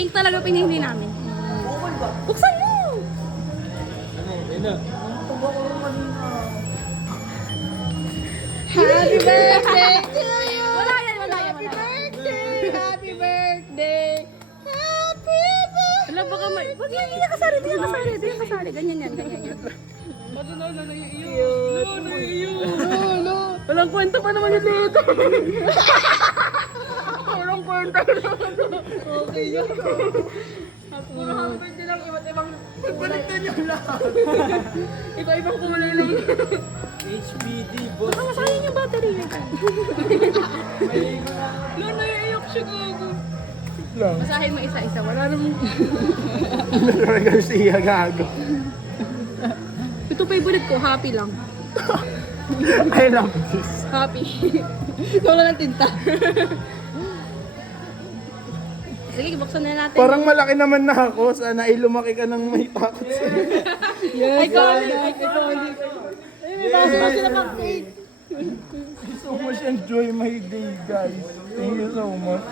Pink talaga pinili namin. Buksan mo! Happy birthday to you! Wala yan. Happy birthday! Happy birthday! Happy birthday! Wala baka may... Wag yan, hindi kasali. Ganyan yan. No. Walang kwenta pa naman yung dito. Walang kwenta. Okay yun. Puro happy birthday lang, iba't ibang... Pagbaliktad niyo lahat. Iba-ibang kulay lang. HBD, boss. Baka masayang yung battery. Lo, naiiyak siya gago. Lang. Masahin mo isa-isa, wala namang... Talagang siya gago. Ito favorite ko, happy lang. I love this. Happy. Ikaw lang ang tinta. Sige, buksan na natin. Parang malaki naman na ako. Sana ay lumaki ka ng may takot sa'yo. Iconic. May baso na sila pang cake. So much enjoy my day, guys. Thank you so much.